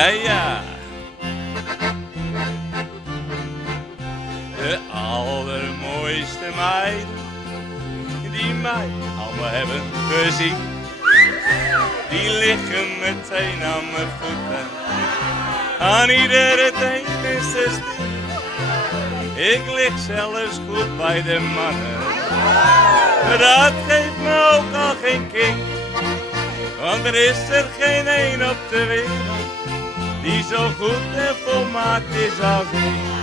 Ja, ja. De allermooiste meiden die mij allemaal hebben gezien, die liggen meteen aan mijn voeten. Aan iedere teen is de stil. Ik lig zelfs goed bij de mannen. Maar dat geeft me ook al geen kick. Want er is er geen één op de wereld die zo goed en volmaakt is als ik.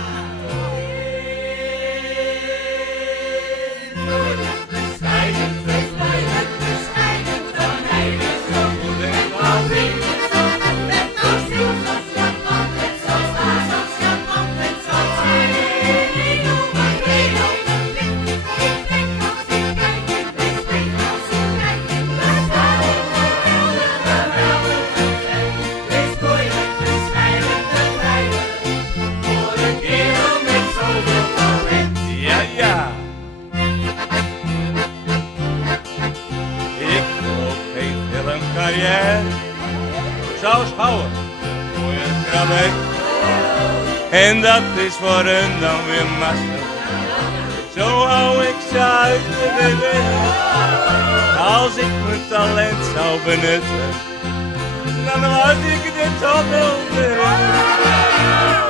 Zou schouwen voor je krabbe. En dat is voor hun dan weer massa. Zo hou ik ze uit de wereld. Als ik mijn talent zou benutten, dan was ik dit toch wel weer.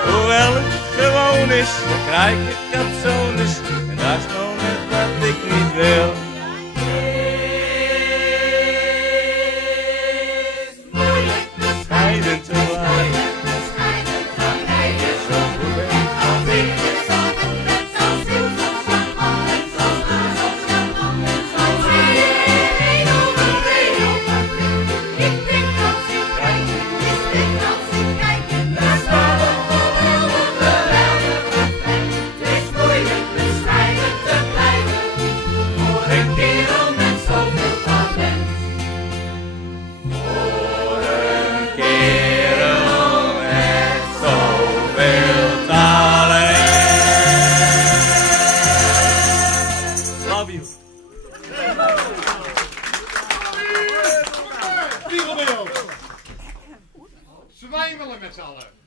Hoewel het gewoon is, dan krijg ik capsones. En dat is nog net wat ik niet wil. Zwijmelen met z'n allen.